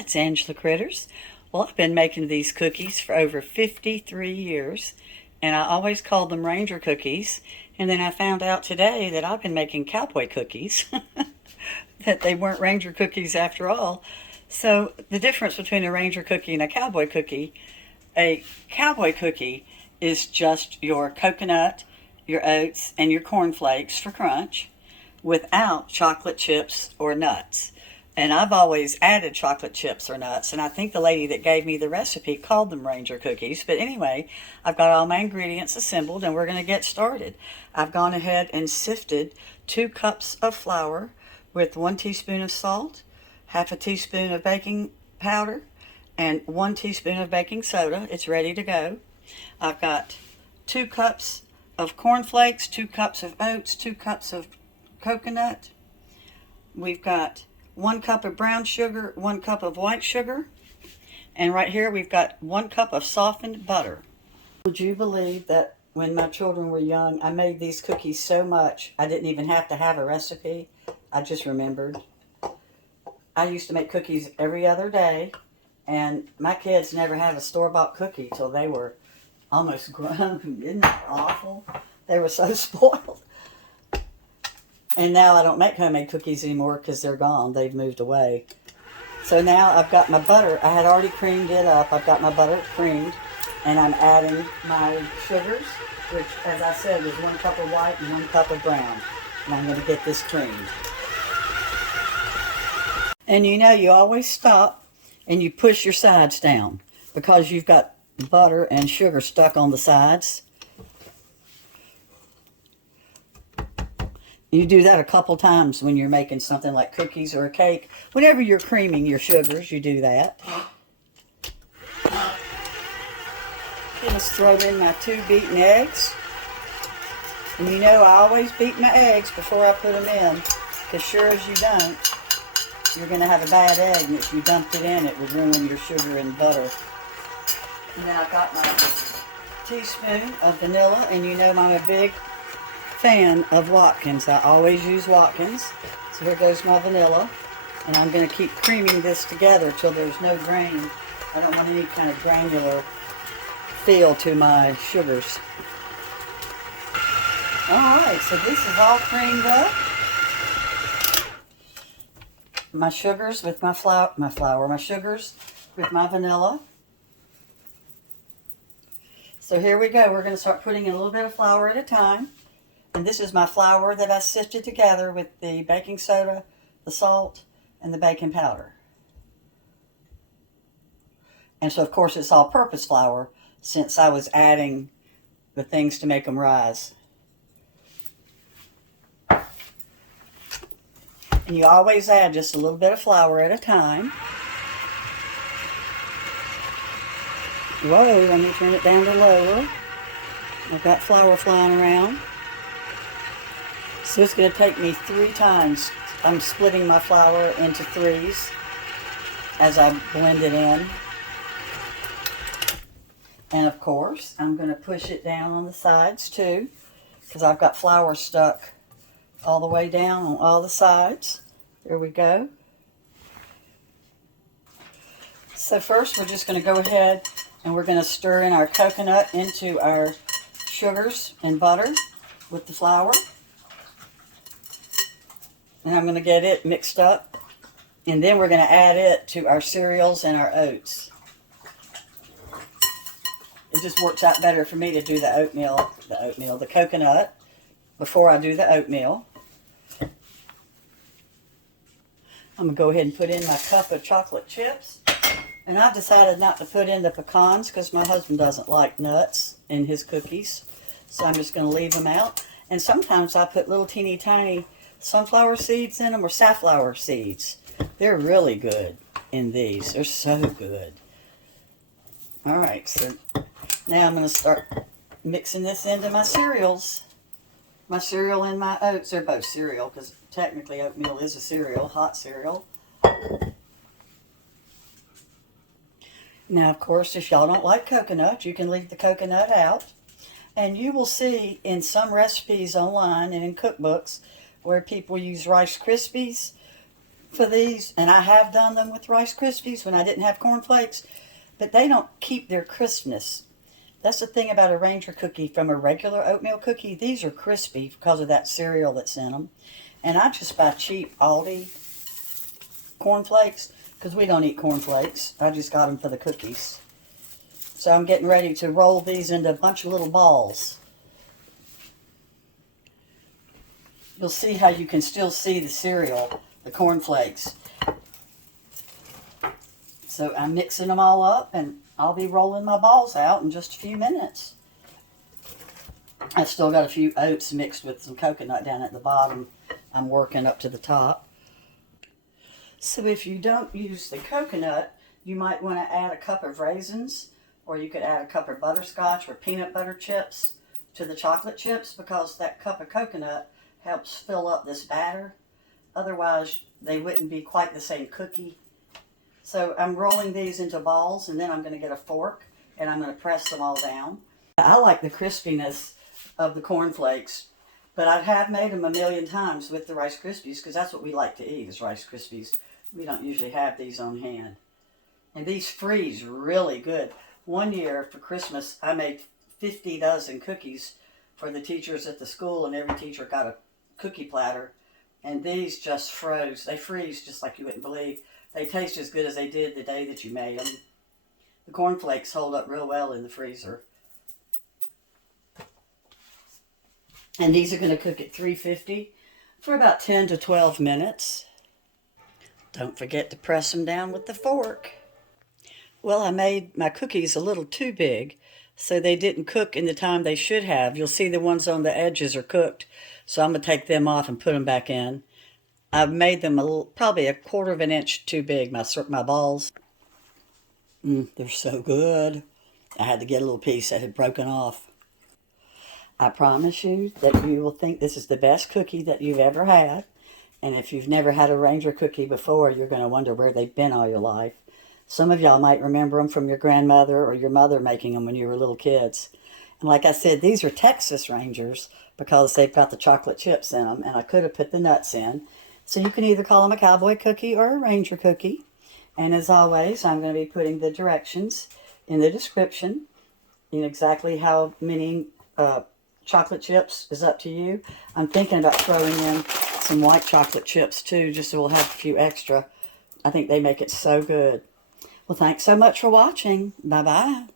it's Angela Critters. Well, I've been making these cookies for over 53 years, and I always called them Ranger cookies. And then I found out today that I've been making cowboy cookies, that they weren't Ranger cookies after all. So the difference between a Ranger cookie and a cowboy cookie is just your coconut, your oats, and your corn flakes for crunch without chocolate chips or nuts. And I've always added chocolate chips or nuts, and I think the lady that gave me the recipe called them Ranger cookies. But anyway, I've got all my ingredients assembled, and we're going to get started. I've gone ahead and sifted 2 cups of flour with 1 teaspoon of salt, half a teaspoon of baking powder, and 1 teaspoon of baking soda. It's ready to go. I've got 2 cups of corn flakes, 2 cups of oats, 2 cups of coconut. We've got 1 cup of brown sugar, 1 cup of white sugar, and right here we've got 1 cup of softened butter. Would you believe that when my children were young, I made these cookies so much I didn't even have to have a recipe? I just remembered. I used to make cookies every other day, and my kids never had a store-bought cookie till they were almost grown. Isn't that awful? They were so spoiled. And now I don't make homemade cookies anymore because they're gone. They've moved away. So now I've got my butter. I had already creamed it up. I've got my butter creamed. And I'm adding my sugars, which, as I said, is 1 cup of white and 1 cup of brown. And I'm going to get this creamed. And you know, you always stop and you push your sides down because you've got butter and sugar stuck on the sides. You do that a couple times when you're making something like cookies or a cake. Whenever you're creaming your sugars, you do that. Okay, let's throw in my 2 beaten eggs. And you know, I always beat my eggs before I put them in, because sure as you don't, you're going to have a bad egg, and if you dumped it in, it would ruin your sugar and butter. And then I've got my teaspoon of vanilla, and you know I'm a big fan of Watkins. I always use Watkins. So here goes my vanilla, and I'm going to keep creaming this together till there's no grain. I don't want any kind of granular feel to my sugars. Alright, so this is all creamed up. My sugars with my my sugars with my vanilla. So here we go. We're going to start putting in a little bit of flour at a time. And this is my flour that I sifted together with the baking soda, the salt, and the baking powder. And so, of course, it's all-purpose flour since I was adding the things to make them rise. And you always add just a little bit of flour at a time. Whoa, let me turn it down to lower. I've got flour flying around. So it's going to take me 3 times. I'm splitting my flour into 3s as I blend it in. And of course, I'm going to push it down on the sides too, because I've got flour stuck all the way down on all the sides. There we go. So first we're just going to go ahead and we're going to stir in our coconut into our sugars and butter with the flour. And I'm going to get it mixed up. And then we're going to add it to our cereals and our oats. It just works out better for me to do the coconut before I do the oatmeal. I'm going to go ahead and put in my cup of chocolate chips. And I've decided not to put in the pecans because my husband doesn't like nuts in his cookies. So I'm just going to leave them out. And sometimes I put little teeny tiny sunflower seeds in them or safflower seeds. They're really good in these. They're so good. Alright, so now I'm going to start mixing this into my cereals. My cereal and my oats are both cereal because technically oatmeal is a cereal, hot cereal. Now, of course, if y'all don't like coconut, you can leave the coconut out. And you will see in some recipes online and in cookbooks where people use Rice Krispies for these, and I have done them with Rice Krispies when I didn't have Corn Flakes, but they don't keep their crispness. That's the thing about a Ranger cookie from a regular oatmeal cookie. These are crispy because of that cereal that's in them. And I just buy cheap Aldi Corn Flakes because we don't eat Corn Flakes. I just got them for the cookies. So I'm getting ready to roll these into a bunch of little balls. You'll see how you can still see the cereal, the Corn Flakes. So I'm mixing them all up, and I'll be rolling my balls out in just a few minutes. I've still got a few oats mixed with some coconut down at the bottom. I'm working up to the top. So if you don't use the coconut, you might want to add a cup of raisins, or you could add a cup of butterscotch or peanut butter chips to the chocolate chips, because that cup of coconut helps fill up this batter. Otherwise, they wouldn't be quite the same cookie. So I'm rolling these into balls, and then I'm going to get a fork, and I'm going to press them all down. I like the crispiness of the Corn Flakes, but I have made them a million times with the Rice Krispies, because that's what we like to eat, is Rice Krispies. We don't usually have these on hand. And these freeze really good. One year for Christmas, I made 50 dozen cookies for the teachers at the school, and every teacher got a cookie platter. And these just froze. They freeze just like you wouldn't believe. They taste as good as they did the day that you made them. The Corn Flakes hold up real well in the freezer. And these are going to cook at 350 for about 10 to 12 minutes. Don't forget to press them down with the fork. Well, I made my cookies a little too big, so they didn't cook in the time they should have. You'll see the ones on the edges are cooked, so I'm going to take them off and put them back in. I've made them probably a quarter of an inch too big, my balls. They're so good. I had to get a little piece that had broken off. I promise you that you will think this is the best cookie that you've ever had. And if you've never had a Ranger cookie before, you're going to wonder where they've been all your life. Some of y'all might remember them from your grandmother or your mother making them when you were little kids. And like I said, these are Texas Rangers because they've got the chocolate chips in them, and I could have put the nuts in. So you can either call them a cowboy cookie or a Ranger cookie. And as always, I'm going to be putting the directions in the description, in exactly how many chocolate chips is up to you. I'm thinking about throwing in some white chocolate chips too, just so we'll have a few extra. I think they make it so good. Well, thanks so much for watching. Bye-bye.